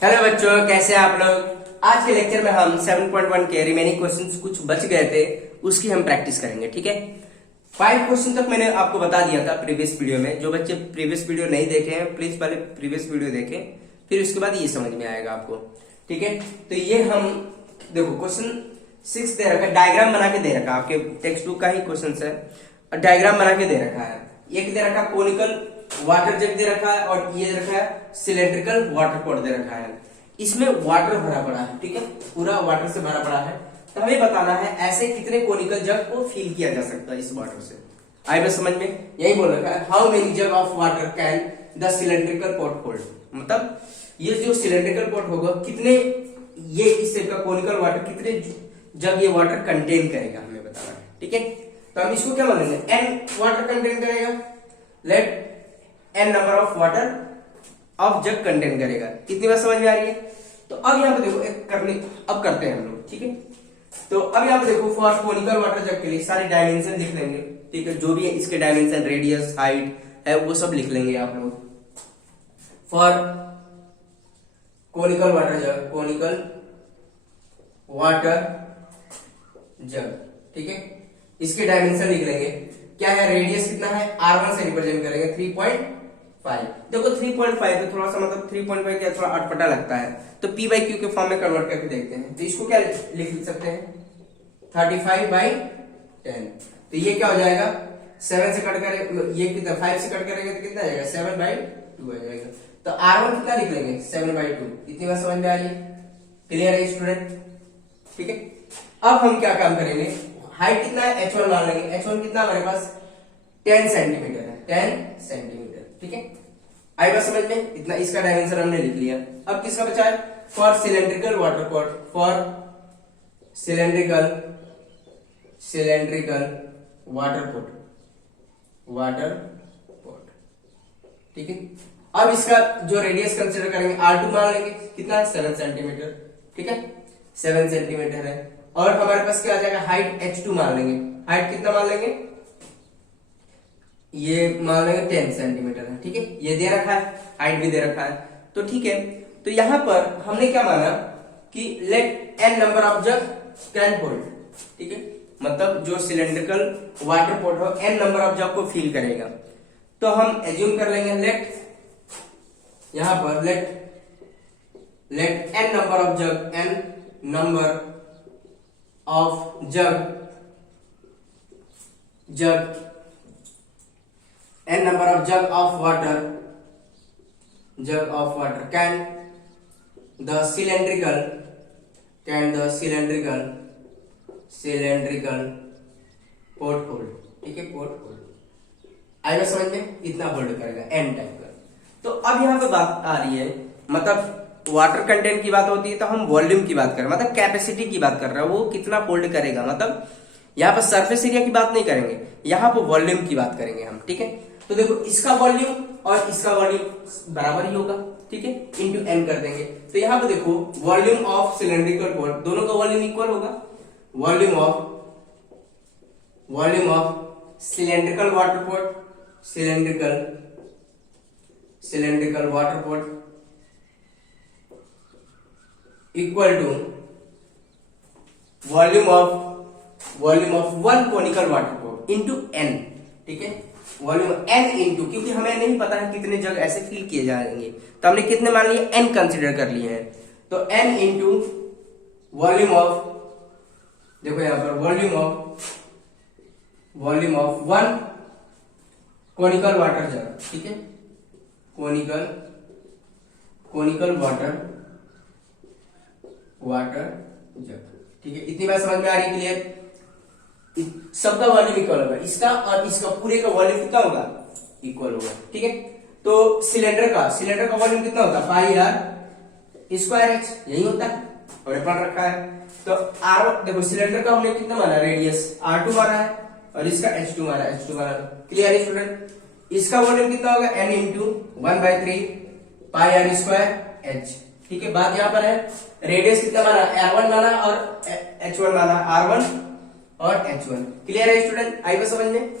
Hello बच्चों, कैसे हैं आप लोग। आज के लेक्चर में हम 7.1 के रिमेनिंग क्वेश्चंस कुछ बच गए थे, उसकी हम प्रैक्टिस करेंगे। ठीक है, 5 क्वेश्चन तक मैंने आपको बता दिया था प्रीवियस वीडियो में। जो बच्चे प्रीवियस वीडियो नहीं देखे हैं प्लीज पहले प्रीवियस वीडियो देखें, फिर उसके बाद ये समझ में आएगा आपको। ठीक है, तो ये हम देखो क्वेश्चन 6 दे रखा है, डायग्राम बना के दे रखा है, आपके टेक्स्ट बुक का ही क्वेश्चन है। डायग्राम बना के दे रखा है, एक दे रखा कोनिकल वाटर जग दे रखा है और ये दे रखा है सिलेंड्रिकल वाटर पॉट दे रखा है। इसमें वाटर भरा पड़ा है, ठीक है, पूरा वाटर से भरा पड़ा है। तो हमें बताना है ऐसे कितने कोनिकल जग को फिल किया जा सकता है इस वाटर से। आई बस समझ में, यही बोल रखा है how many jug of water can the cylindrical pot hold. मतलब ये जो सिलेंड्रिकल पॉट होगा कितने, ये इस टाइप का कोनिकल वाटर कितने जग ये वाटर कंटेन करेगा, हमें बताना है। ठीक है, तो हम इसको क्या बोलेंगे, एन वाटर कंटेन करेगा। Let n number of water of jug contain करेगा। कितनी बात समझ में आ रही है। तो अब यहाँ पे देखो एक अब करते हैं हम लोग। ठीक है, तो अब यहाँ पे देखो फॉर कोनिकल वाटर जग के लिए सारे डायमेंशन लिख लेंगे। ठीक है, जो भी है इसके डायमेंशन, रेडियस, हाइट है वो सब लिख लेंगे आप लोग। For conical water jug, conical water jug, ठीक है, इसके डायमेंशन लिख लेंगे। क्या है, रेडियस कितना है, R1 से रिप्रेजेंट करेंगे 3.5। देखो 3.5 तो थोड़ा सा मतलब 3.5 क्या थोड़ा अटपटा लगता है, तो P/Q के फॉर्म में कन्वर्ट करके देखते हैं। तो इसको क्या लिख सकते हैं, 35/10। तो ये क्या हो जाएगा, 7 से कट करें, ये कितना 5 से कट करेंगे तो कितना आ जाएगा, 7/2 आ जाएगा। तो R1 कितना लिख लेंगे, 7/2। इतनी बात समझ में आ रही है, क्लियर है स्टूडेंट। ठीक है, अब हम क्या काम करेंगे, हाइट कितना है, H1 मान लेंगे। H1 कितना हमारे पास 10 सेंटीमीटर है, 10 सेंटीमीटर। ठीक है, आई बात समझ में, इतना इसका डायमेंशन हमने लिख लिया। अब किसका बचा है, for cylindrical water pot, for cylindrical water pot. ठीक है, अब इसका जो रेडियस कंसीडर करेंगे R2 मान लेंगे, कितना है 7 सेंटीमीटर। ठीक है, 7 सेंटीमीटर है। और हमारे पास क्या आ जाएगा, हाइट H2 मान लेंगे। हाइट कितना मान लेंगे, ये मान लेंगे 10 सेंटीमीटर है। ठीक है, ये दे रखा है, हाइट भी दे रखा है। तो ठीक है, तो यहां पर हमने क्या माना कि let n number of jug can hold. ठीक है, मतलब जो सिलेंड्रिकल वाटर पॉट हो एन नंबर ऑफ जग को फिल करेगा। तो हम एज्यूम कर लेंगे लेट, यहां पर let n number of jug, n number of jug n number of jug of water can the cylindrical port hold। ठीक है, पोर्ट होल्ड आएगा समझ में, इतना होल्ड करेगा n टाइप का। तो अब यहाँ पे बात आ रही है, मतलब वाटर कंटेंट की बात होती है तो हम वॉल्यूम की बात कर रहे हैं, मतलब कैपेसिटी की बात कर रहे हैं, वो कितना होल्ड करेगा। मतलब यहाँ पर सरफेस एरिया की बात नहीं करेंगे, यहाँ पर वॉल्यूम की बात करेंगे हम। ठीक है, तो देखो इसका वॉल्यूम और इसका वॉल्यूम बराबर ही होगा। ठीक है, इंटू एन कर देंगे। तो यहाँ पे देखो वॉल्यूम ऑफ सिलेंड्रिकल पॉट, दोनों का वॉल्यूम इक्वल होगा। Volume of cylindrical water pot, cylindrical water pot equal to volume of one conical water pot into n. ठीक है, वॉल्यूम n इंटू, क्योंकि हमें नहीं पता है कितने जग ऐसे फिल किए जाएंगे, तो हमने कितने मान लिए, n कंसीडर कर लिए हैं। तो n इंटू वॉल्यूम ऑफ, देखो यहां पर volume of one conical water jug. ठीक है, कोनिकल वाटर जग। ठीक है, इतनी बात समझ में आ रही, क्लियर। सबका वॉल्यूम इक्वल होगा, इसका और इसका पूरे का वॉल्यूम कितना होगा, इक्वल होगा। ठीक है, तो सिलेंडर का वॉल्यूम कितना होता है, πr स्क्वायर h, यही होता है, और पढ़ रखा है। तो R1 देखो सिलेंडर का हमने कितना माना, रेडियस R2 माना है और इसका H2 माना है। क्लियर है स्टूडेंट। इसका वॉल्यूम कितना होगा, n into 1/3 πr square h। ठीक है, बात यहां पर है, रेडियस कितना माना, R1 माना और H1 माना, R1 और H1। क्लियर है स्टूडेंट, आई बस समझ में।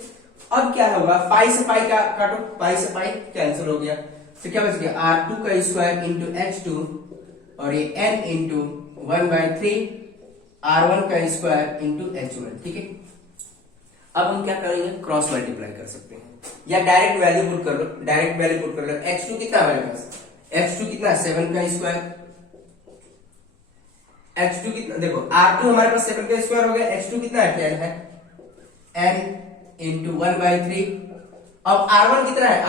अब क्या होगा, पाई से पाई का काटो, पाई से पाई कैंसिल हो गया, तो क्या बच गया, R2 का स्क्वायर इंटू H2 और ये n इंटू 1/3 R1 का स्क्वायर इंटू H1, ठीक है। अब हम क्या करेंगे, क्रॉस मल्टीप्लाई कर सकते हैं या डायरेक्ट वैल्यू पुट कर लो, डायरेक्ट वैल्यू पुट कर लो। x2 कितना हमारे पास, x2 कितना 7 का स्क्वायर, x2 कितना, देखो R2 हमारे पास 7 का स्क्वायर हो गया, x2 कितना है 10 है, n इंटू 1/3। अब R1 कितना है,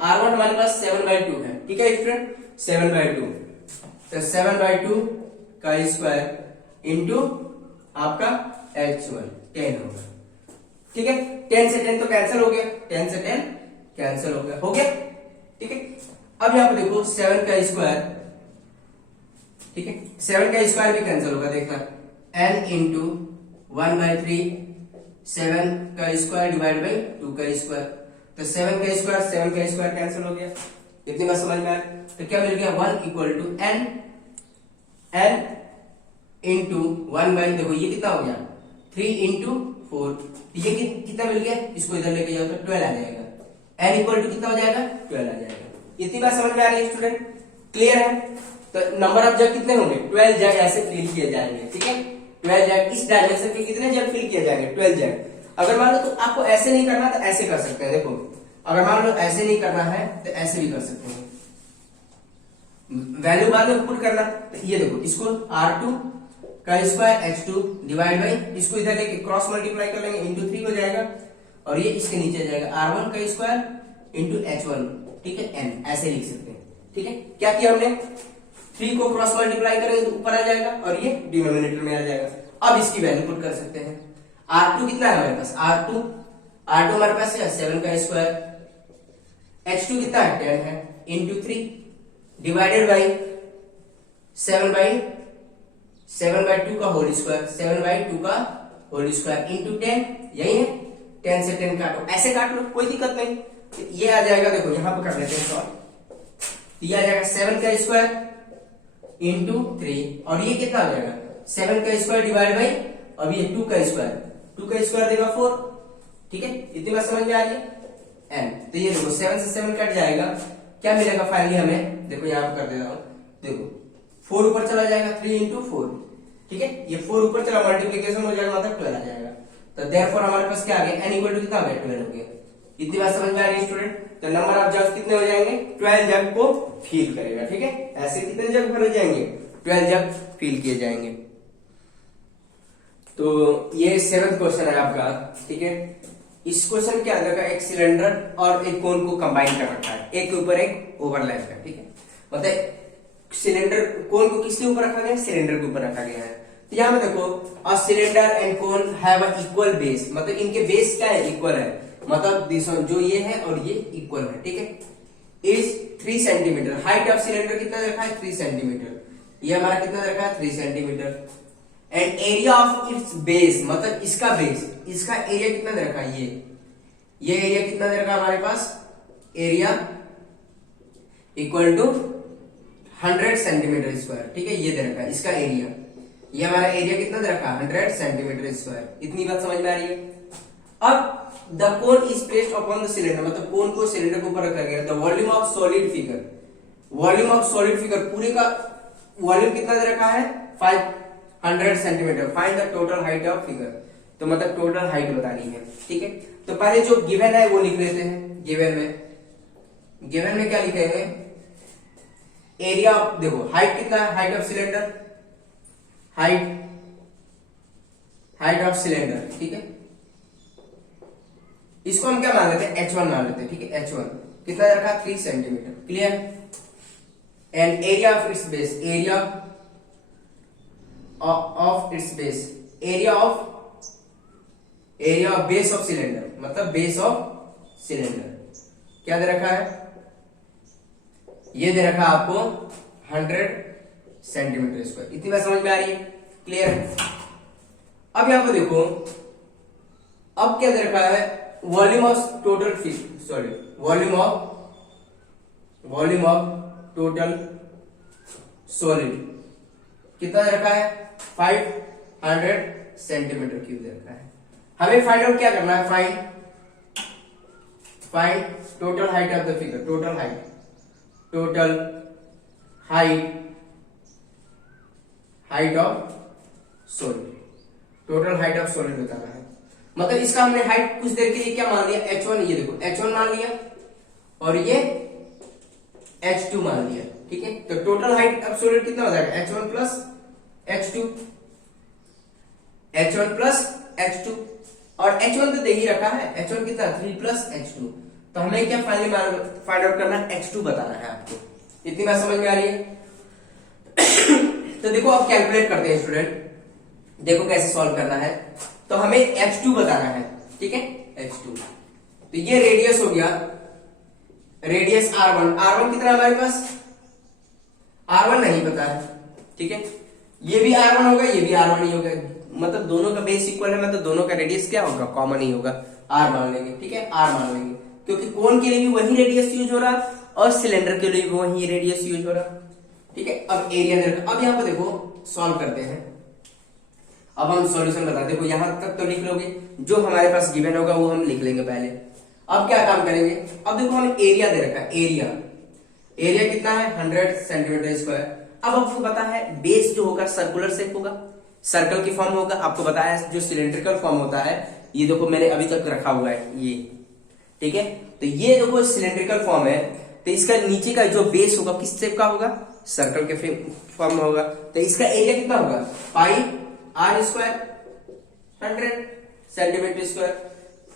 R1 हमारे पास 7/2 है, ठीक है स्टूडेंट, 7/2, तो 7/2 का स्क्वायर इंटू आपका H1 10 होगा, ठीक है। 10 से 10 तो कैंसिल हो गया, 10 से 10 कैंसिल हो गया, ठीक है। अब यहां पर देखो 7 का स्क्वायर, ठीक है, 7 का स्क्वायर भी कैंसिल होगा, देखना n इंटू 1/3, 7 का स्क्वायर डिवाइड बाई 2 का स्क्वायर, तो 7 का स्क्वायर कैंसिल हो गया, इतनी बात समझ में आ गई। तो क्या मिल गया, 1 इक्वल टू n इंटू 1/, देखो ये कितना हो गया 3 इंटू 4, ये कितना मिल गया, इसको इधर लेके जाओ तो 12 आ जाएगा, n इक्वल टू कितना हो जाएगा 12 आ जाएगा। इतनी बात समझ में आ रही है स्टूडेंट, क्लियर है। तो नंबर ऑफ जग कितने होंगे, 12 जग ऐसे फिल किए जाएंगे, ठीक है। 12 जग इस डायमेंशन के कितने जग फिल किए जाएंगे, 12 जग। अगर मान लो तो आपको ऐसे नहीं करना तो ऐसे कर सकते हैं, देखो अगर मान लो ऐसे नहीं करना है तो ऐसे भी कर सकते हैं, वैल्यू बाद में पुट करना। तो ये देखो इसको R2 का स्क्वायर H2 डिवाइड बाई, इसको इधर लेके क्रॉस मल्टीप्लाई कर लेंगे, इंटू 3 हो जाएगा, और ये इसके नीचे जाएगा R1 का स्क्वायर इंटू H1, ठीक है, n ऐसे लिख सकते हैं, ठीक है। क्या किया हमने, 3 को क्रॉस मल्टीप्लाई करेंगे तो ऊपर आ जाएगा और ये डिनोमिनेटर में आ जाएगा। अब इसकी वैल्यू पुट कर सकते हैं। R2 कितना है हमारे पास, R2 हमारे पास है 7 का स्क्वायर, H2 कितना है 10 है, इंटू 3 डिवाइडेड बाई 7/2 का होल स्क्वायर, 7/2 का होल स्क्वायर इंटू 10, यही है, 10 से 10 काटो, ऐसे काट लो कोई दिक्कत नहीं। ये आ जाएगा, देखो यहां पर कर लेते हैं सॉल्व, ये आ जाएगा 7 का स्क्वायर इंटू 3, और ये कितना आ जाएगा 7 का स्क्वायर डिवाइड बाई, अब ये 2 का स्क्वायर देगा 4, ठीक है। इतनी बात समझ में आ रही है n। तो ये देखो 7 से 7 कट जाएगा, क्या मिलेगा फाइनली हमें, देखो यहां पर कर देता हूं, देखो 4 ऊपर चला जाएगा, 3 इंटू 4, ठीक है, ये 4 ऊपर चला मल्टीप्लीकेशन हो जाएगा, मतलब 12 आ जाएगा। तो देयरफॉर हमारे पास क्या आ गया, n इक्वल टू कितना हो गया 12 हो गया। इतनी बात समझ में आ रही है स्टूडेंट। तो नंबर ऑफ जग कितने हो जाएंगे, 12 जग को फिल करेगा, ठीक है। ऐसे कितने जग भरे जाएंगे, 12 जग फिल किए जाएंगे। तो ये 7th क्वेश्चन है आपका, ठीक है। इस क्वेश्चन के अंदर का एक सिलेंडर और एक कोन को कंबाइन कर रखा है, एक के ऊपर एक ओवरलैप है, ठीक है। मतलब सिलेंडर, कोन को किसके ऊपर रखा गया है, सिलेंडर के ऊपर रखा गया है। तो यहां में देखो a cylinder and cone have a equal base, मतलब इनके बेस क्या है, इक्वल है, मतलब दिस जो ये है और ये इक्वल है, ठीक है। Is 3 centimetre, height of cylinder कितना रखा है 3 सेंटीमीटर, ये हमारा कितना रखा है 3 centimetre, and area of its base, मतलब इसका बेस, इसका एरिया कितना दे रखा है, ये एरिया कितना दे रखा है हमारे पास, area equal to 100 centimetre square, ठीक है, ये दे रखा है इसका एरिया, ये हमारा एरिया कितना दे रखा है 100 सेंटीमीटर स्क्वायर। इतनी बात समझ में आ रही है। अब the cone is placed upon the cylinder, मतलब कोन को सिलेंडर के ऊपर रखा गया। The volume of solid figure, volume of solid figure पूरे का वॉल्यूम कितना दे रखा है 500 centimetre. Find the total height of figure, तो मतलब टोटल हाइट बतानी है, ठीक है। तो पहले जो गिवन है वो लिख लेते हैं। गिवन में क्या लिखेंगे, एरिया ऑफ, देखो हाइट कितना है, height of cylinder, height of cylinder, ठीक है। इसको हम क्या मान लेते हैं H1 मान लेते हैं, ठीक है। H1 कितना रखा 3 centimetre, clear. And area of its base, area of its base, area of base of cylinder, मतलब बेस ऑफ सिलेंडर क्या दे रखा है, ये दे रखा आपको 100 सेंटीमीटर स्क्वायर। इतनी बात समझ में आ रही है, क्लियर है। अब यहां पर देखो, अब क्या दे रखा है, volume of total sorry volume of total solid कितना दे रखा है 500 सेंटीमीटर क्यूब दे रखा है। हमें फाइंड आउट क्या करना है, find total height of the figure, total height height of solid, total height of solid बताना है। मतलब इसका हमने हाइट कुछ देर के लिए क्या मान लिया, h1, ये देखो h1 मान लिया और ये h2 मान लिया, ठीक है। तो टोटल हाइट ऑफ सॉलिड कितना हो जाएगा, h1 plus h2, h1 plus h2, और h1 तो दे ही रखा है, h1 कितना 3 प्लस h2। तो हमें क्या फाइनली फाइंड आउट करना है, h2 बताना है आपको। इतनी बात समझ में आ रही है। तो देखो अब कैलकुलेट करते हैं स्टूडेंट, देखो कैसे सॉल्व करना है। तो हमें h2 बताना है, ठीक है, h2। तो ये रेडियस हो गया, रेडियस r1, r1 कितना हमारे पास, r1 नहीं पता है, ठीक है। ये भी r1 होगा, ये भी r1 ही होगा, मतलब दोनों का बेस इक्वल है, मतलब दोनों का रेडियस क्या होगा, कॉमन ही होगा, r मान लेंगे, ठीक है, r मान लेंगे, क्योंकि कोन के लिए भी वही रेडियस यूज हो रहा और सिलेंडर के लिए भी वही रेडियस यूज हो रहा, ठीक है। अब एरिया दे रखा, अब यहाँ पे देखो सॉल्व करते हैं। अब हम सॉल्यूशन बता, देखो यहां तक तो लिख लोगे, जो हमारे पास गिवन होगा वो हम लिख लेंगे पहले। अब क्या काम करेंगे, अब देखो हमें एरिया दे रखा है, एरिया कितना है 100 सेंटीमीटर स्क्वायर। अब आपको पता है बेस जो होगा सर्कुलर शेप होगा, सर्कल की फॉर्म होगा। आपको बताया जो सिलेंड्रिकल फॉर्म होता है, ये देखो मैंने अभी तक रखा हुआ है ये, ठीक है। तो ये देखो सिलेंड्रिकल फॉर्म है, तो इसका नीचे का जो बेस होगा किस शेप का होगा, सर्कल के फॉर्म में होगा। तो इसका एरिया कितना होगा, पाई आर स्क्वायर 100 सेंटीमीटर स्क्वायर,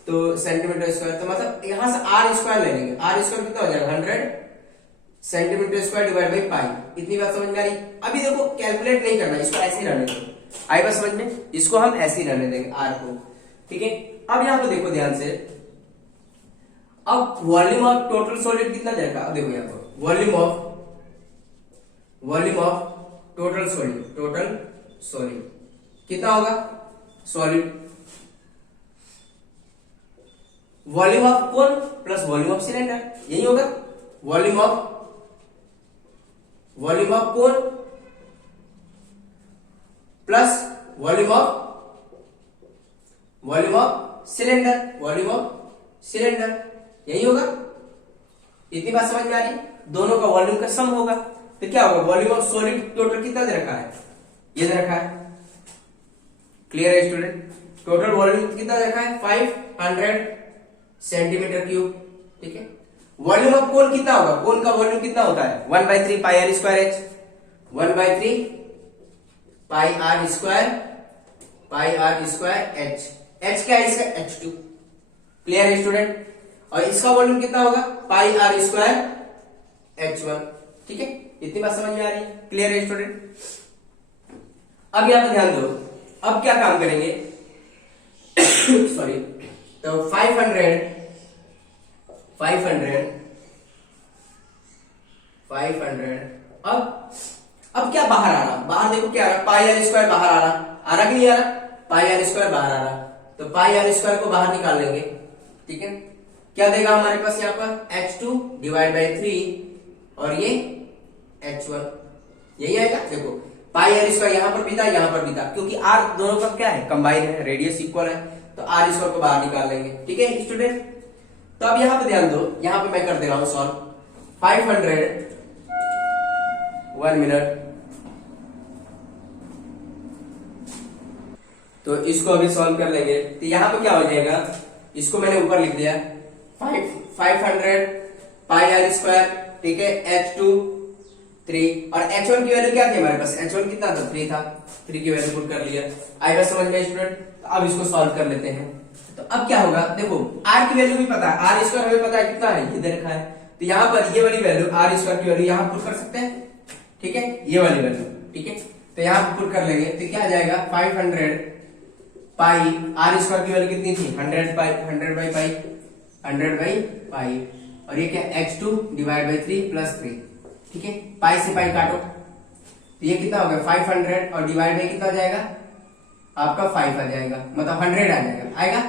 तो सेंटीमीटर स्क्वायर, तो मतलब यहां से आर स्क्वायर ले लेंगे, आर स्क्वायर कितना हो जाएगा 100 centimetre square divide by pi. इतनी बात समझ में आ रही। अभी देखो कैलकुलेट नहीं करना, इसको ऐसे ही रहने दो, आई बात समझ में, इसको हम ऐसे ही रहने देंगे आर को, ठीक है। अब यहां पे देखो ध्यान से, अब वॉल्यूम ऑफ टोटल सॉलिड कितना जाएगा, देखो यहां पर वॉल्यूम ऑफ टोटल सॉलिड कितना होगा, solid volume of cone plus volume of cylinder, यही होगा। Volume of cone plus volume of cylinder, यही होगा। इतनी बात समझ में आ रही, दोनों का वॉल्यूम का सम होगा। तो क्या होगा, वॉल्यूम ऑफ सॉलिड टोटल कितना दे रखा है, ये दे रखा है, क्लियर है स्टूडेंट। टोटल वॉल्यूम कितना दे रखा है 500 सेंटीमीटर क्यूब, ठीक है। वॉल्यूम ऑफ कोन कितना होगा, कोन का वॉल्यूम कितना होता है 1/3 pi R square H, 1/3 pi R square H, H क्या है इसका h2, क्लियर है स्टूडेंट। और इसका वॉल्यूम कितना होगा पाई आर स्क्वायर h1, ठीक है। इतनी बात समझ में आ रही है, क्लियर है स्टूडेंट। अब यहां पर ध्यान दो, अब क्या काम करेंगे सॉरी, तो 500 अब क्या बाहर आ रहा, बाहर देखो क्या आ रहा, पाई आर स्क्वायर बाहर आ रहा कि नहीं आ रहा, पाई आर स्क्वायर बाहर आ रहा, तो पाई आर स्क्वायर को बाहर निकाल लेंगे, ठीक है। क्या देगा हमारे पास यहाँ पर h2 डिवाइड बाई 3 और ये h1, यही आएगा। देखो पाई आर स्क्वायर यहाँ पर भी था, यहाँ पर भी था, क्योंकि r दोनों का क्या है कंबाइन है, रेडियस इक्वल है, तो r स्क्वायर को बाहर निकाल लेंगे, ठीक है स्टूडेंट। तो अब यहाँ पे ध्यान दो, यहाँ पे मैं कर दे रहा हूं सॉल्व 500 1 मिनट। तो इसको अभी सॉल्व कर लेंगे, तो यहाँ पे क्या हो जाएगा, इसको मैंने ऊपर लिख दिया 500 पाई आर स्क्वायर, ठीक है, h2 3 और h1 की वैल्यू क्या थी हमारे पास, h1 कितना था 3 था, 3 की वैल्यू पुट कर लिया, आएगा समझ में स्टूडेंट। तो अब इसको सॉल्व कर लेते हैं। तो अब क्या होगा, देखो r की वैल्यू भी पता है, आर स्क्वायर हमें पता है कितना है, ये दे रखा है, तो यहाँ पर ये वाली वैल्यू आर स्क्वायर की वैल्यू यहाँ पुट कर सकते हैं, ठीक है, ये वाली वैल्यू, ठीक है। तो यहाँ पुट कर लेंगे, तो क्या आ जाएगा 500 पाई आर स्क्वायर की वैल्यू कितनी थी 100 बाई पाई और ये क्या h2 डिवाइड बाई 3 प्लस 3, ठीक है। पाई से पाई काटो, तो ये कितना हो गया 500 और डिवाइड बाई कितना हो जाएगा आपका 5 आ जाएगा, मतलब 100 आ जाएगा,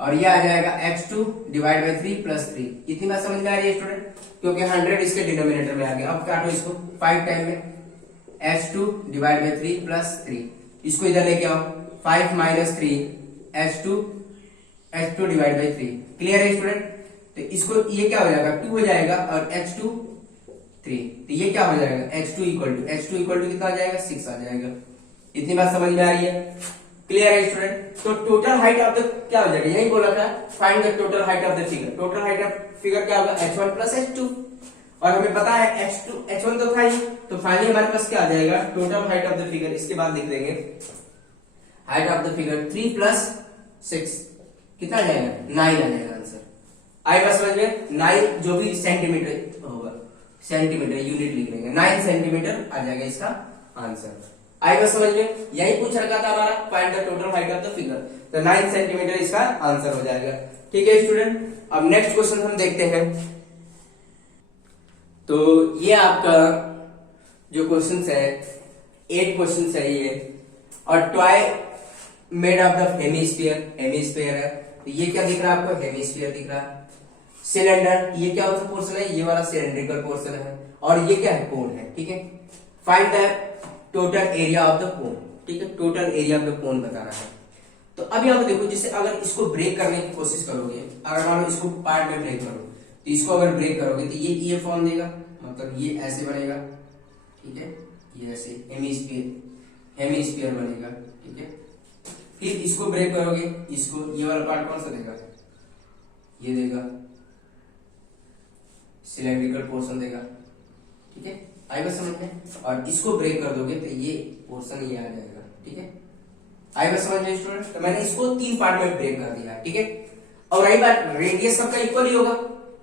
और ये आ जाएगा h2 डिवाइड बाई 3 प्लस 3। इतनी बात समझ में आ रही है स्टूडेंट, क्योंकि 100 इसके डिनोमिनेटर में आ गया। अब काटो इसको 5 टाइम में, h2 डिवाइड बाई 3 प्लस 3, इसको इधर लेके आओ 5 minus 3 h2 divide by 3, clear है स्टूडेंट। तो इसको ये क्या हो जाएगा 2 हो जाएगा और h2 3। तो ये क्या हो जाएगा h2 इक्वल टू कितना आ जाएगा 6 आ जाएगा। इतनी बात समझ में आ रही है? क्लियर है स्टूडेंट? तो टोटल हाइट ऑफ द क्या हो जाएगा, यही बोला था find the total height of the figure. Total height of figure क्या होगा h1 प्लस h2, और हमें पता है h1 तो था ही, तो फाइनली हमारे पास क्या आ जाएगा total height of the figure. इसके बाद लिख देंगे height of the figure 3 plus 6 कितना आ जाएगा 9 आ जाएगा आंसर। आई बात समझ में? 9 जो भी सेंटीमीटर होगा, सेंटीमीटर यूनिट लिख लेंगे, 9 सेंटीमीटर आ जाएगा इसका आंसर। आई बात समझ में? यही पूछ रखा था हमारा find the total height of the figure, तो 9 सेंटीमीटर इसका आंसर हो जाएगा। ठीक है स्टूडेंट, अब नेक्स्ट क्वेश्चन हम देखते हैं। तो ये आपका जो क्वेश्चन है 8 क्वेश्चन है ये, और toy made of the hemisphere है। तो ये क्या दिख रहा है आपको, हेमिस्फीयर दिख रहा है। सिलेंडर, ये क्या होता पोर्शन है, ये वाला सिलेंड्रिकल पोर्शन है, और ये क्या है कोन है। ठीक है, find the total area of the cone. ठीक है, total area of the cone बताना है। तो अब यहाँ पे देखो, जैसे अगर इसको ब्रेक करने की कोशिश करोगे, अगर मान लो इसको पार्ट में ब्रेक करो, तो इसको अगर ब्रेक करोगे तो ये फॉर्म देगा, मतलब ये ऐसे बनेगा। ठीक है, ये ऐसे हेमिस्फीयर बनेगा। ठीक है, फिर इसको ब्रेक करोगे, इसको ये वाला पार्ट कौन सा देगा, ये देगा, सिलेंड्रिकल पोर्शन देगा। ठीक है, आएगा समझ में? और इसको ब्रेक कर दोगे तो ये पोर्शन ये आ जाएगा। ठीक है, आएगा समझ में स्टूडेंट? तो मैंने इसको 3 पार्ट में ब्रेक कर दिया है। ठीक है, और रही बात, रेडियस सबका इक्वल ही होगा,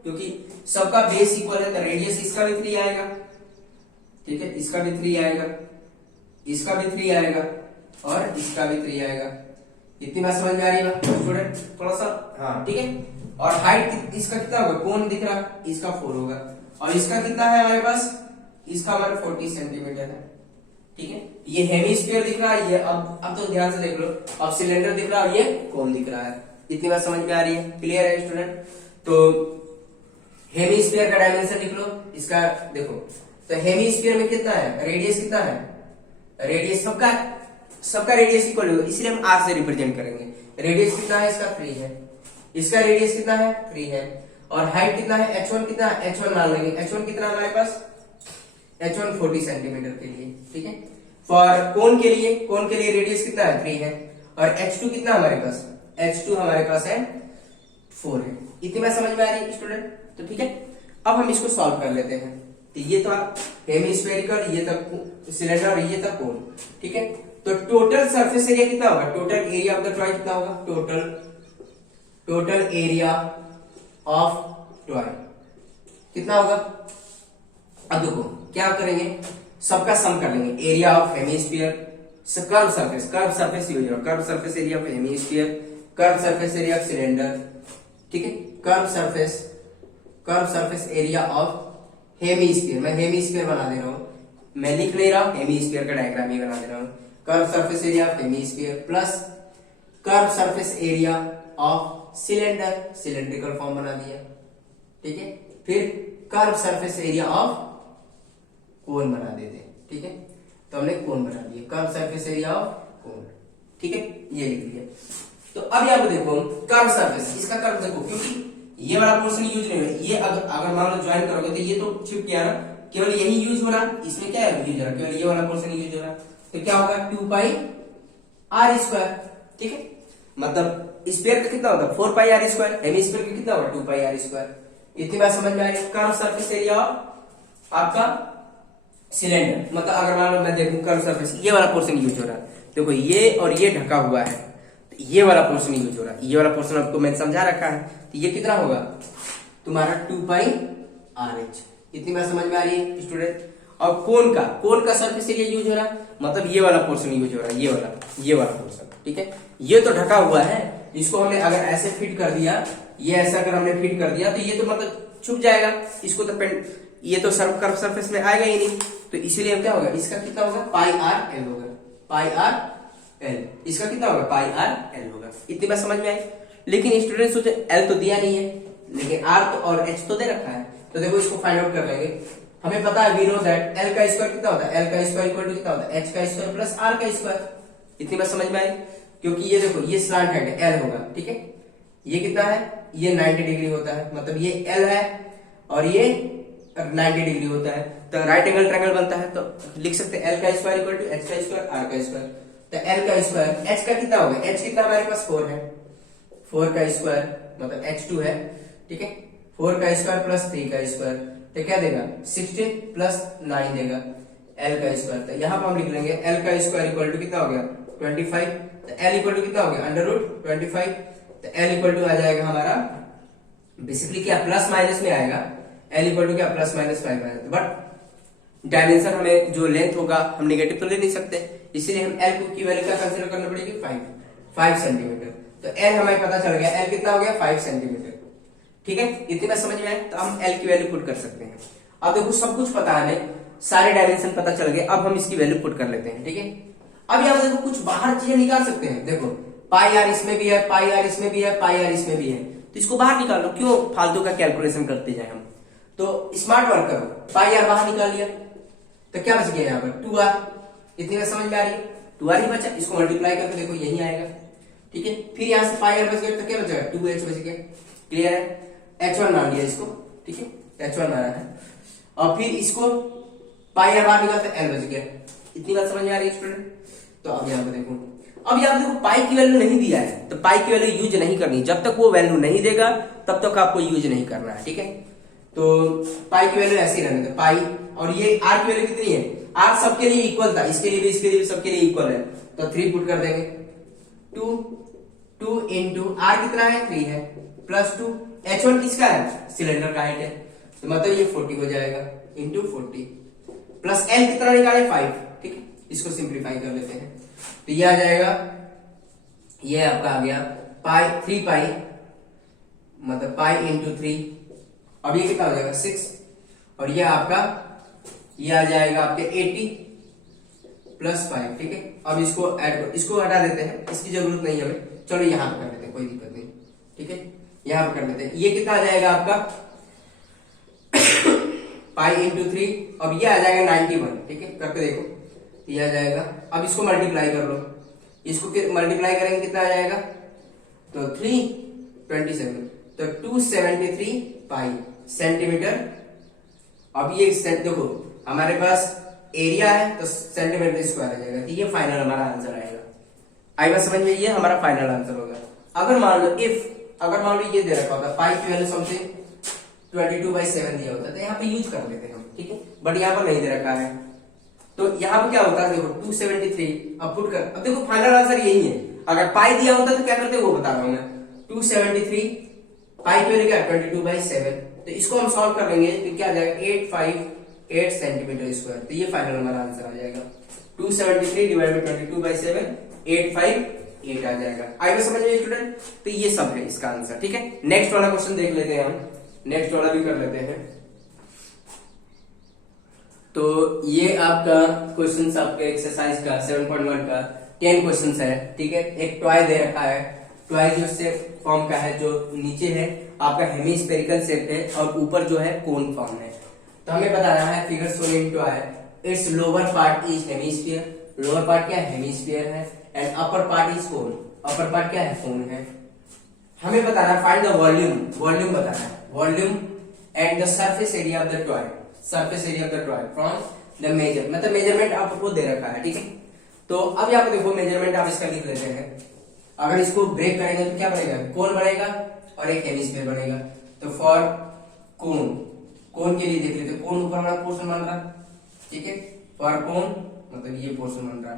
क्योंकि सबका बेस इक्वल है, तो रेडियस इसका भी 3 आएगा। ठीक है, इसका भी 3 आएगा, इसका भी 3 आएगा, और इसका भी 3 आएगा। इतनी बात समझ में आ रही है स्टूडेंट? थोड़ा सा हाँ, ठीक है। और हाइट इसका कितना होगा, कौन दिख रहा है, इसका 4 होगा, और इसका कितना है हमारे पास, इसका हमारे 40 सेंटीमीटर है। ठीक है, ये हेमिस्फीयर दिख रहा है, ये अब तो ध्यान से देख लो, अब सिलेंडर दिख रहा है और ये कोन दिख रहा है। इतनी बात समझ में आ रही है? क्लियर है स्टूडेंट? तो हेमिस्फीयर का डायमेंशन लिख लो, इसका देखो, तो हेमिस्फीयर में कितना है, रेडियस कितना है, रेडियस सबका रेडियस इक्वल होगा, इसलिए हम r से रिप्रेजेंट करेंगे। रेडियस कितना है इसका, 3 है, इसका रेडियस कितना है, 3 है, और हाइट कितना है, h1 कितना है, h1 मान लेंगे। h1 कितना हमारे पास, h1 40 सेंटीमीटर के लिए। ठीक है, फॉर कोन के लिए रेडियस कितना है, 3 है, और h2 कितना हमारे पास, h2 हमारे पास है 4 है। इतनी बात समझ में आ रही है स्टूडेंट? तो ठीक है, अब हम इसको सॉल्व कर लेते हैं। तो ये था हेमिस्फेरिकल, ये था सिलेंडर, और ये था कोन। ठीक है, तो टोटल सरफेस एरिया कितना होगा, total area of the toy कितना होगा, टोटल एरिया ऑफ टॉय कितना होगा। अब देखो क्या करेंगे, सबका सम कर लेंगे, area of hemisphere, curve surface use हो, curve surface area of hemisphere, curve surface area of cylinder. ठीक है, curve surface area of hemisphere, मैं हेमिस्फीयर बना दे रहा हूं, मैं लिख नहीं रहा, हेमिस्फीयर का डायग्राम ही बना दे रहा हूं। Curve surface area of hemisphere plus curve surface area of cylinder, cylindrical form बना दिया। ठीक है, फिर curve surface area of cone बना देते हैं। ठीक है, तो हमने कोन बना दिया, curve surface area of cone. ठीक है, ये लिख दिया। तो अब यहाँ पे देखो कर्व सरफेस, इसका कर्व देखो, क्योंकि ये वाला पोर्शन यूज नहीं है, ये अगर मान लो ज्वाइन करोगे तो ये तो छिप गया ना, केवल यही यूज हो रहा, इसमें क्या है यूज हो रहा, केवल ये वाला पोर्शन यूज हो रहा, तो क्या होगा 2 पाई r स्क्वायर। ठीक है, मतलब स्फीयर का कितना होगा 4 पाई r स्क्वायर, हेमिस्फीयर का कितना होगा 2 पाई r स्क्वायर। इतनी बात समझ में आ रही है। कर्व सरफेस एरिया आपका सिलेंडर, मतलब अगर मान लो मैं देखूं कर्व सरफेस, ये वाला पोर्शन यूज हो रहा है, देखो ये और ये ढका हुआ है, तो ये वाला पोर्शन यूज हो रहा है, ये वाला पोर्शन आपको मैंने समझा रखा है, तो ये कितना होगा तुम्हारा 2 पाई RH। इतनी बात समझ में आ रही है स्टूडेंट? और कोन का सरफेस एरिया यूज हो रहा है, मतलब ये वाला पोर्शन यूज हो रहा है, ये वाला पोर्शन। ठीक है, ये तो ढका हुआ है, इसको हमने अगर ऐसे फिट कर दिया, ये ऐसा अगर हमने फिट कर दिया, तो ये तो मतलब छुप जाएगा, इसको तो ये तो कर्व सरफेस में आएगा ही नहीं, तो इसीलिए क्या होगा, इसका कितना होगा पाई RL होगा, पाई RL, इसका कितना होगा पाई RL होगा। इतनी बात समझ में आई? लेकिन स्टूडेंट सोचे L तो दिया नहीं है, लेकिन R तो और H तो दे रखा है, तो देखो इसको फाइंड आउट कर लेंगे। हमें पता है वी नो दैट L का स्क्वायर कितना होता है, L का स्क्वायर इक्वल टू कितना होता है, H का स्क्वायर प्लस R का स्क्वायर। इतनी बात समझ में आई? क्योंकि ये देखो ये स्लांट है, L होगा। ठीक है, ये कितना है, ये 90 डिग्री होता है, मतलब ये L है और ये 90 डिग्री होता है, तो राइट एंगल ट्रायंगल बनता है। तो लिख सकते हैं एल का स्क्वायर इक्वल टू एच का स्क्वायर आर का स्क्वायर। तो एल का स्क्वायर, एच का कितना होगा, एच कितना हमारे पास 4 है, 4 का स्क्वायर मतलब H2 है, ठीक है। 4 का स्क्वायर प्लस 3 का स्क्वायर, तो क्या देगा 16 प्लस 9 देगा L का स्क्वायर। तो यहाँ पर हम लिख लेंगे L का स्क्वायर इक्वल टू कितना हो गया 25। तो L इक्वल टू कितना हो गया अंडर रूट 25। तो L इक्वल टू आ जाएगा हमारा बेसिकली क्या प्लस माइनस में आएगा, L इक्वल टू क्या प्लस माइनस 5 आएगा। बट डायमेंशन हमें जो लेंथ होगा हम नेगेटिव तो ले नहीं सकते, इसलिए हम L की वैल्यू क्या कंसीडर करना पड़ेगी 5 सेंटीमीटर। तो L हमें पता चल गया, L कितना हो गया 5 सेंटीमीटर, ठीक है। इतनी बात समझ में आए तो हम L की वैल्यू पुट कर सकते हैं। अब देखो सब कुछ पता है हमें, सारे डायमेंशन पता चल गए, अब हम इसकी वैल्यू पुट कर लेते हैं, ठीक है। अब यहाँ देखो कुछ बाहर चीजें निकाल सकते हैं, देखो पाई आर इसमें भी है, पाई आर इसमें भी है, पाई आर इसमें भी है, तो इसको बाहर निकाल लो, क्यों फालतू का कैलकुलेशन करते जाए हम। तो स्मार्ट वर्क करो, पाई आर बाहर निकाल लिया तो क्या बच गया यहाँ पर 2r। इतनी बात समझ में आ रही है, 2r ही बचा, इसको मल्टीप्लाई करके देखो यही आएगा, ठीक है। फिर यहाँ से पाई आर बच गया तो क्या बचेगा 2h बच गया, क्लियर है। h1 मान लिया इसको, ठीक है, h1 माना है, और फिर इसको पाई आर बाहर निकाला तो l बच गया। इतनी बात समझ में आ रही है स्टूडेंट। तो अब यहाँ पे देखो, अब यहाँ देखो पाई की वैल्यू नहीं दिया है तो पाई की वैल्यू यूज नहीं करनी, जब तक वो वैल्यू नहीं देगा तब तक आपको यूज नहीं करना है, ठीक है। तो पाई की वैल्यू ऐसी रहने दो पाई, और ये आर की वैल्यू कितनी है, आर सबके लिए इक्वल था, इसके लिए भी इसके लिए भी सबके लिए इक्वल है, तो 3 पुट कर देंगे। 2 इंटू आर कितना है 3 है, प्लस 2 h1 किसका है सिलेंडर का हाइट है, तो मतलब ये 40 हो जाएगा इंटू 40, प्लस l कितना निकाले 5, ठीक है। इसको सिंप्लीफाई कर लेते हैं तो ये आ जाएगा, ये आपका आ गया पाई 3 पाई मतलब पाई इंटू 3, अब ये कितना हो जाएगा 6, और ये आपका ये आ जाएगा आपके 80 प्लस 5, ठीक है। अब इसको ऐड करो, इसको हटा देते हैं, इसकी जरूरत नहीं है हमें, चलो यहाँ पे कर लेते हैं, कोई दिक्कत नहीं, ठीक है। यहाँ पे कर लेते हैं, ये कितना आ जाएगा आपका पाई इंटू 3, अब ये आ जाएगा 91, ठीक है, करके देखो ये आ जाएगा। अब इसको मल्टीप्लाई कर लो, इसको मल्टीप्लाई करेंगे कितना आ जाएगा, तो 327, तो 273 पाई सेंटीमीटर। अब ये देखो हमारे पास एरिया है तो सेंटीमीटर स्क्वायर आ जाएगा, तो ये फाइनल हमारा आंसर आएगा। आई बात समझ में, ये हमारा फाइनल आंसर होगा। अगर मान लो अगर मान लो ये दे रखा होता पाई की वैल्यू समथिंग 22/7 दिया होता है तो यहाँ पे यूज कर लेते हैं हम, ठीक है, बट यहाँ पर नहीं दे रखा है, तो यहाँ पे क्या होता है देखो 273, अब पुट कर, अब देखो फाइनल आंसर यही है। अगर पाई दिया होता तो क्या करते वो बता रहा हूं मैं, 273 पाई की वैल्यू क्या 22/7, तो इसको हम सॉल्व कर लेंगे तो क्या आ जाएगा 858 सेंटीमीटर स्क्वायर, तो ये फाइनल हमारा आंसर आ जाएगा 273 डिवाइड बाई 22/7 858 आ जाएगा। आएगा समझ में स्टूडेंट, तो ये सब है इसका आंसर, ठीक है। नेक्स्ट वाला क्वेश्चन देख लेते हैं हम, नेक्स्ट वाला भी कर लेते हैं। तो ये आपका क्वेश्चन आपका एक्सरसाइज का 7.1 का 10 क्वेश्चन है, ठीक है। एक टॉय दे रखा है, टॉय जो शेप फॉर्म का है, जो नीचे है आपका हेमिस्फेरिकल शेप है और ऊपर जो है कोन फॉर्म है। तो हमें बताना है figure shown in toy, it's lower part is hemisphere, lower part क्या है हेमिस्फीयर है, and upper part is cone, upper part क्या है कोन है। हमें बताना फाइंड द वॉल्यूम, वॉल्यूम बताना है, volume and the surface area of the toy, surface area of the toy from the measure, मतलब मेजरमेंट आपको दे रखा है, ठीक है। तो अब यहाँ पे देखो मेजरमेंट आप इसका लिख लेते हैं, अगर इसको ब्रेक करेंगे तो क्या बनेगा कोन बनेगा और एक हेमिस्फीयर बनेगा। तो फॉर कोन, कोन के लिए देख लेते, कोन ऊपर वाला पोर्शन बन रहा, ठीक है, फॉर कोन मतलब ये पोर्शन बन रहा,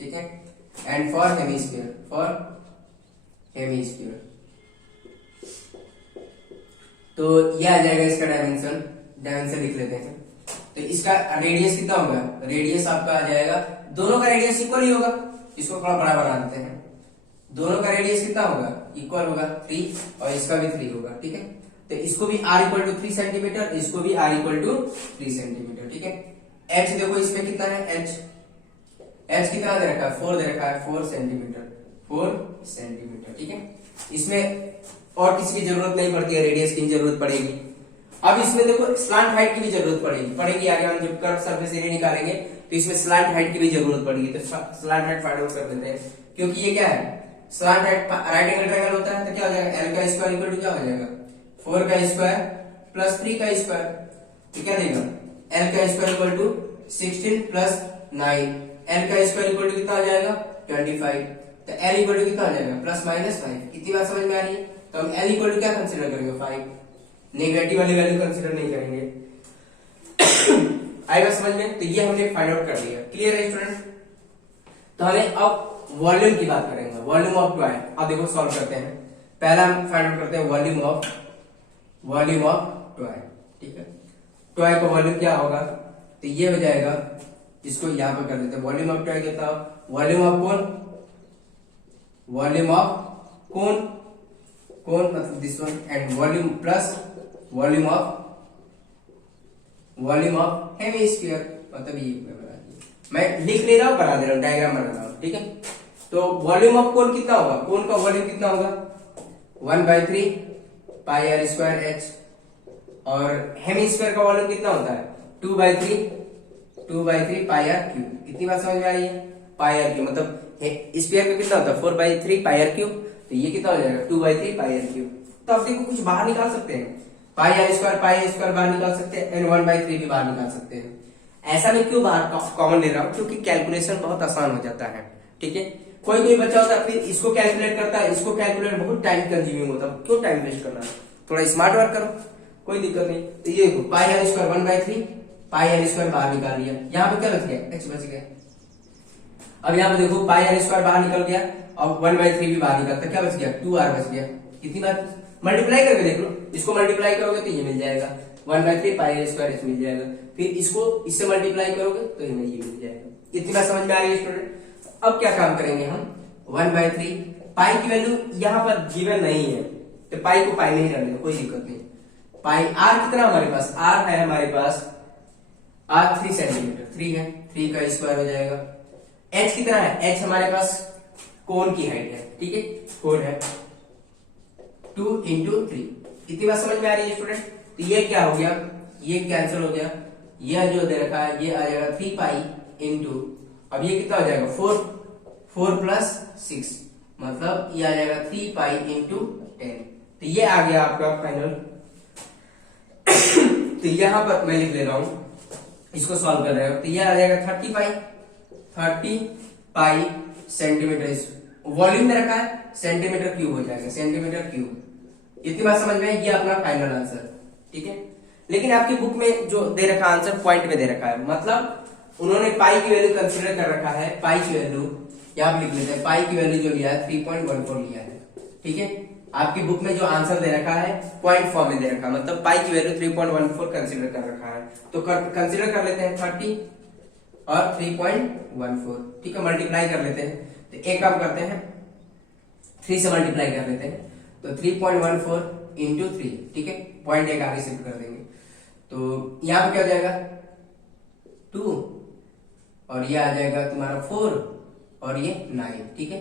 ठीक है, and for hemisphere, for hemisphere तो ये आ जाएगा इसका डायमेंशन, डायमेंशन लिख लेते हैं। तो इसका रेडियस कितना होगा, रेडियस आपका आ जाएगा, दोनों का रेडियस इक्वल ही होगा, इसको थोड़ा बड़ा बना देते हैं, दोनों का रेडियस कितना होगा इक्वल होगा 3, और इसका भी 3 होगा, ठीक है। तो इसको भी r इक्वल टू 3 सेंटीमीटर, इसको भी r इक्वल टू 3 सेंटीमीटर, ठीक है। h देखो इसमें कितना है, h कितना दे रखा है 4 दे रखा है, 4 सेंटीमीटर, 4 सेंटीमीटर, ठीक है। इसमें और किसी की जरूरत नहीं पड़ती है, रेडियस की जरूरत पड़ेगी। अब इसमें देखो स्लांट हाइट की भी जरूरत पड़ेगी आगे हम जब कर्व सरफेस एरिया निकालेंगे तो इसमें स्लांट हाइट की भी जरूरत पड़ेगी, तो स्लांट हाइट फाइंड आउट कर लेते हैं, क्योंकि ये क्या है slant height right angle triangle होता है, तो क्या हो जाएगा l का स्क्वायर इक्वल टू क्या हो जाएगा 4 का स्क्वायर प्लस 3 का स्क्वायर, तो क्या देगा, एल का square equal to 16 plus 9, l का स्क्वायर इक्वल टू कितना आ जाएगा 25, तो एल इक्वल टू कितना आ जाएगा प्लस माइनस 5। इतनी बात समझ में आ रही है। तो हम एल इक्वल टू क्या कंसिडर करेंगे 5, नेगेटिव वाली वैल्यू कंसिडर नहीं करेंगे। आएगा समझ में। तो ये हमने फाइंड आउट कर लिया, क्लियर है स्टूडेंट। तो हमें अब वॉल्यूम की बात करेंगे, वॉल्यूम ऑफ टॉय। अब देखो सॉल्व करते हैं। पहला हम फाइंड आउट करते हैं वॉल्यूम ऑफ टॉय, ठीक है। टॉय का वॉल्यूम क्या होगा, तो ये हो जाएगा, इसको यहां पर कर देते हैं। वॉल्यूम ऑफ टॉय कितना, वॉल्यूम ऑफ कोन मतलब this one, and volume plus volume of hemisphere, मतलब ये मैं लिख नहीं रहा हूं, बना दे रहा हूं, डायग्राम बना रहा हूं, ठीक है। तो वॉल्यूम ऑफ कोन कितना होगा, कोन का वॉल्यूम कितना होगा 1/3 पाई आर स्क्वायर एच, और हेमिस्फीयर का वॉल्यूम कितना होता है 2/3 पाई आर क्यूब। इतनी बात समझ में आई है। पाई आर क्यूब मतलब स्फीयर का कितना होता है 4/3 पाई आर क्यूब, तो ये कितना हो जाएगा 2/3 पाई आर क्यूब। तो आप देखो कुछ बाहर निकाल सकते हैं, पाई आर स्क्वायर बाहर निकाल सकते हैं, एंड 1/3 भी बाहर निकाल सकते हैं। ऐसा मैं क्यों बाहर कॉमन ले रहा हूं, क्योंकि कैलकुलेशन बहुत आसान हो जाता है, ठीक है। कोई बच्चा होता है फिर इसको कैलकुलेट करता है, इसको कैलकुलेट बहुत टाइम कंज्यूमिंग होता है, क्यों टाइम वेस्ट करना, थोड़ा स्मार्ट वर्क करो, कोई दिक्कत नहीं। तो ये देखो pi R square 1/3 pi R square बाहर निकाल लिया, यहाँ पे क्या बच गया एच बच गया। अब यहाँ पे देखो पाई आर स्क्वायर बाहर निकल गया और 1/3 भी बाहर निकलता, क्या बच गया 2r बच गया। कितनी बार मल्टीप्लाई करके देख लो, इसको मल्टीप्लाई करोगे तो ये मिल जाएगा 1/3 पाई आर स्क्वायर मिल जाएगा, फिर इसको इससे मल्टीप्लाई करोगे तो ये मिल जाएगा। इतनी बात समझ में आ रही है स्टूडेंट। अब क्या काम करेंगे हम 1/3 पाई की वैल्यू यहाँ पर गिवन नहीं है, तो पाई को पाई नहीं रहने दो, कोई दिक्कत नहीं। पाई आर कितना हमारे पास, आर है हमारे पास आर 3 सेंटीमीटर, 3 है, 3 का स्क्वायर हो जाएगा। एच कितना है, एच हमारे पास कोन की हाइट है, ठीक है, कोन है 2 × 3। इतनी बात समझ में आ रही है स्टूडेंट। तो ये क्या हो गया, ये कैंसिल हो गया, ये जो दे रखा है ये आ जाएगा 3 पाई इंटू, अब ये कितना हो जाएगा 4 प्लस 6, मतलब ये आ जाएगा 3 पाई इंटू 10। तो ये आ गया आपका फाइनल। तो यहां पर मैं लिख ले रहा हूं, इसको सॉल्व कर रहे हो, तो ये आ जाएगा 30 पाई सेंटीमीटर, वॉल्यूम में रखा है सेंटीमीटर क्यूब हो जाएगा, सेंटीमीटर क्यूब। इतनी बात समझ में आई, ये अपना फाइनल आंसर, ठीक है। लेकिन आपकी बुक में जो दे रखा आंसर पॉइंट में दे रखा है, मतलब उन्होंने पाई की वैल्यू कंसीडर कर रखा है। पाई की वैल्यू यहाँ पे लिख लेते हैं, पाई की वैल्यू जो लिया है 3.14 लिया है, ठीक है। आपकी बुक में जो आंसर दे रखा है पॉइंट फॉर्म में दे रखा है, मतलब पाई की वैल्यू 3.14 कंसीडर कर रखा है। तो कंसीडर कर लेते हैं 30 और 3.14, ठीक है, मल्टीप्लाई कर लेते हैं। तो एक काम करते हैं 3 से मल्टीप्लाई कर लेते हैं, तो 3.14 इंटू 3, ठीक है, पॉइंट एक आगे शिफ्ट कर देंगे, तो यहाँ पे क्या हो जाएगा 2 और ये आ जाएगा तुम्हारा 4 और ये 9, ठीक है।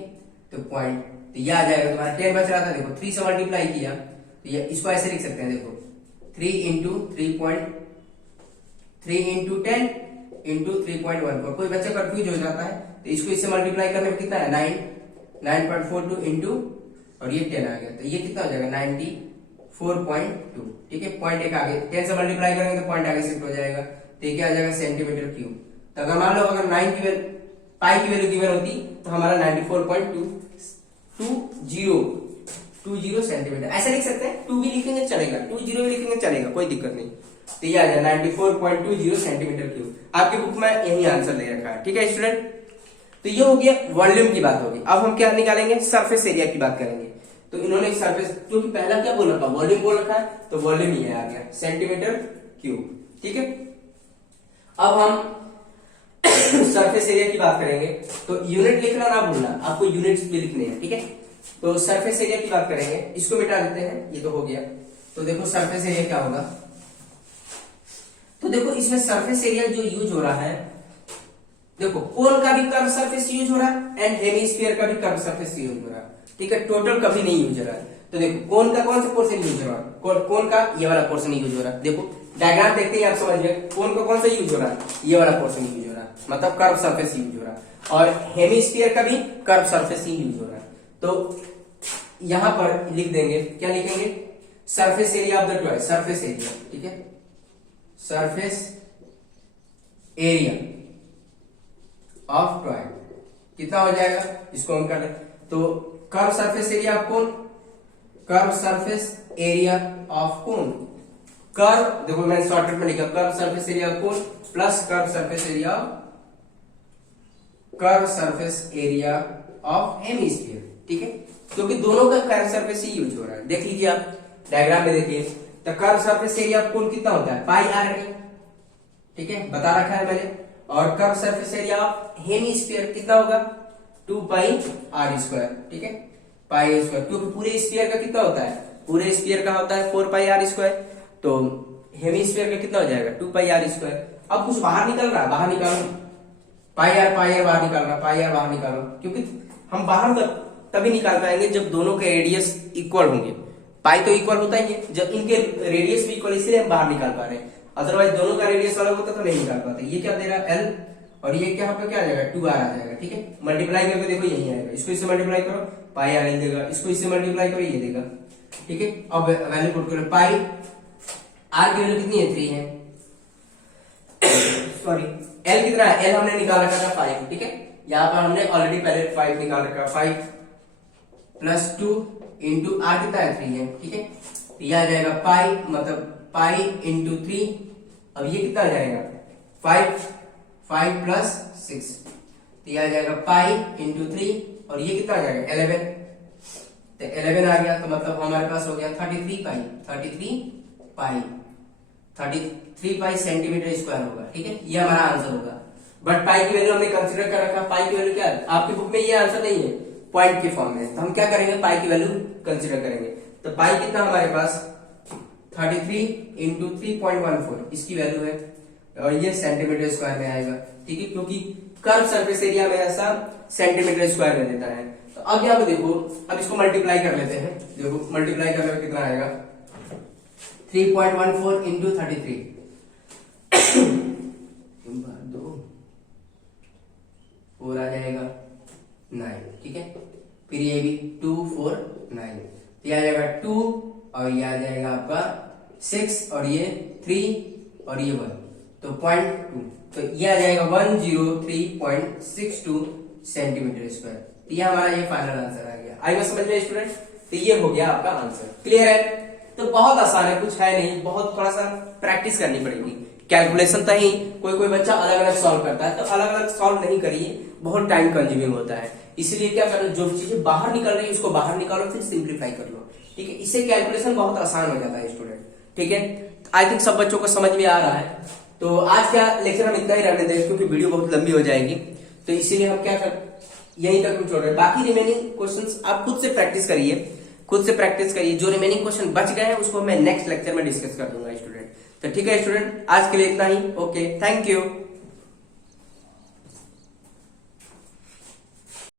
तो पॉइंट, तो ये आ जाएगा तुम्हारा 10 बच रहा था, देखो 3 से मल्टीप्लाई किया, तो ये इसको ऐसे लिख सकते हैं, देखो 3 इंटू 3 इंटू 10 इंटू 3.14। कोई बच्चा कंफ्यूज हो जाता है, तो इसको इससे मल्टीप्लाई करने में कितना है 9.42 इंटू और ये 10 आ गया, तो ये कितना हो जाएगा 94.2, ठीक है। पॉइंट एक आगे 10 से मल्टीप्लाई करेंगे तो पॉइंट आगे शिफ्ट हो जाएगा, तो ये क्या आ जाएगा सेंटीमीटर क्यूब। तो अगर मान लो अगर 9 की वैल्यू पाई की वैल्यू गिवन होती तो हमारा 94.20 सेंटीमीटर, ऐसे लिख सकते हैं, 2 भी लिखेंगे चलेगा, 20 भी लिखेंगे चलेगा, कोई दिक्कत नहीं। तो ये आ जाएगा 94.20 सेंटीमीटर क्यूब। आपकी बुक में यही आंसर दे रखा है, ठीक है स्टूडेंट। तो ये हो गया वॉल्यूम की बात होगी। अब हम क्या निकालेंगे, सरफेस एरिया की बात करेंगे। तो इन्होंने सरफेस, क्योंकि पहला क्या बोल रखा वॉल्यूम बोल रखा है, तो वॉल्यूम ये आ गया सेंटीमीटर क्यूब, ठीक है। अब हम सरफेस एरिया की बात करेंगे, तो यूनिट लिखना ना भूलना, आपको यूनिट्स भी लिखने हैं, ठीक है। तो सरफेस एरिया की बात करेंगे, इसको मिटा देते हैं, ये तो हो गया। तो देखो सरफेस एरिया क्या होगा, तो देखो इसमें सरफेस एरिया जो यूज हो रहा है, देखो कोन का भी कर्व सरफेस यूज हो रहा है एंड हेमिस्फीयर का भी कर्व सरफेस यूज हो रहा है, ठीक है, टोटल कभी नहीं यूज हो रहा है। तो देखो कोन का कौन सा पोर्शन यूज हो रहा है, कोन का ये वाला पोर्शन यूज हो रहा है। देखो डायग्राम देखते ही आप समझ गए, कोन का कौन सा यूज हो रहा है, ये वाला पोर्शन यूज हो रहा है, मतलब कर्व सरफेस यूज हो रहा है, और हेमिस्फीयर का भी कर्व सरफेस ही यूज हो रहा है। तो यहां पर लिख देंगे, क्या लिखेंगे, surface area of the toy, surface area, ठीक है, सरफेस एरिया ऑफ टॉय कितना हो जाएगा, इसको हम कर लें। तो curve surface area of cone, curve surface area of cone, curve देखो मैंने शॉर्टकट में लिखा curve surface area of cone plus curve surface area of hemisphere, ठीक है, क्योंकि दोनों का कर्व सरफेस ही यूज हो रहा है। देख लीजिए आप डायग्राम में देखिए, तो curve surface area of cone कितना होता है, पाई आर है, ठीक है, बता रखा है मैंने। और curve surface area of hemisphere कितना होगा, 2 पाई आर स्क्वायर, ठीक है, पाई स्क्वायर, क्योंकि पूरे स्फीयर का कितना होता है, पूरे स्फीयर का होता है 4 पाई आर स्क्वायर, तो हेमिस्फीयर का कितना हो जाएगा 2 पाई आर स्क्वायर। अब कुछ बाहर निकल रहा है, बाहर निकालो, पाई आर बाहर निकाल रहा, पाई आर बाहर निकालो, क्योंकि हम बाहर तभी निकाल पाएंगे जब दोनों के रेडियस इक्वल होंगे। पाई तो इक्वल होता ही है, जब इनके रेडियस भी इक्वल, इसलिए हम बाहर निकाल पा रहे हैं, अदरवाइज दोनों का रेडियस अलग होता तो नहीं निकाल पाते। ये क्या दे रहा है एल, और ये क्या पे क्या आ जाएगा 2r आ जाएगा, ठीक है, मल्टीप्लाई करके देखो यही आएगा, इसको इससे मल्टीप्लाई करो पाई आर देगा, इसको इससे मल्टीप्लाई करो ये देगा, ठीक है। अब वैल्यू पुट करो, पाई आर की वैल्यू कितनी है 3 है, सॉरी एल कितना है, एल हमने निकाल रखा था 5, ठीक है, यहाँ पर हमने ऑलरेडी पहले 5 निकाल रखा, 5 प्लस 2 इंटू आर कितना है 3 है, ठीक है, ये आ जाएगा पाई, मतलब पाई इंटू 3, अब ये कितना आ जाएगा 5 प्लस 6, तो ये आ जाएगा पाई इंटू 3, और ये कितना आ जाएगा 11, तो 11 आ गया, तो मतलब हमारे पास हो गया 33 पाई सेंटीमीटर स्क्वायर होगा, ठीक है, ये हमारा आंसर होगा। बट पाई की वैल्यू हमने कंसीडर कर रखा, पाई की वैल्यू क्या है आपकी बुक में, ये आंसर नहीं है, पॉइंट के फॉर्म में, तो हम क्या करेंगे पाई की वैल्यू कंसीडर करेंगे। तो पाई कितना हमारे पास 33 इंटू 3.14 इसकी वैल्यू है, और ये सेंटीमीटर स्क्वायर में आएगा, ठीक है, क्योंकि कर्व सरफेस एरिया में ऐसा सेंटीमीटर स्क्वायर में देता है। तो अब यहाँ पे देखो, अब इसको मल्टीप्लाई कर लेते हैं, देखो मल्टीप्लाई करने में कितना आएगा 3.14 इंटू 33 4 आ जाएगा 9, ठीक है, फिर ये भी 2 4 9, ये आ जाएगा 2, और ये आ जाएगा आपका 6, और ये 3, और ये 1, तो 0.2, तो ये आ जाएगा 103.62 सेंटीमीटर स्क्वायर। तो ये हमारा ये फाइनल आंसर आ गया। आएगा समझ में स्टूडेंट, तो ये हो गया आपका आंसर, क्लियर है। तो बहुत आसान है, कुछ है नहीं, बहुत थोड़ा सा प्रैक्टिस करनी पड़ेगी। कैलकुलेशन तो ही कोई बच्चा अलग अलग सॉल्व करता है, तो अलग अलग सॉल्व नहीं करिए, बहुत टाइम कंज्यूमिंग होता है। इसीलिए क्या करो, जो चीजें बाहर निकल रही है उसको बाहर निकालो, फिर सिंप्लीफाई कर लो, ठीक है, इससे कैलकुलेशन बहुत आसान हो जाता है स्टूडेंट, ठीक है। आई थिंक सब बच्चों को समझ में आ रहा है। तो आज का लेक्चर हम इतना ही रहने देंगे, क्योंकि वीडियो बहुत लंबी हो जाएगी, तो इसीलिए हम क्या कर यहीं तक छोड़ रहे हैं। बाकी रिमेनिंग क्वेश्चंस आप खुद से प्रैक्टिस करिए, जो रिमेनिंग क्वेश्चन बच गए हैं उसको मैं नेक्स्ट लेक्चर में डिस्कस कर दूंगा स्टूडेंट। तो ठीक है स्टूडेंट, आज के लिए इतना ही, ओके, थैंक यू।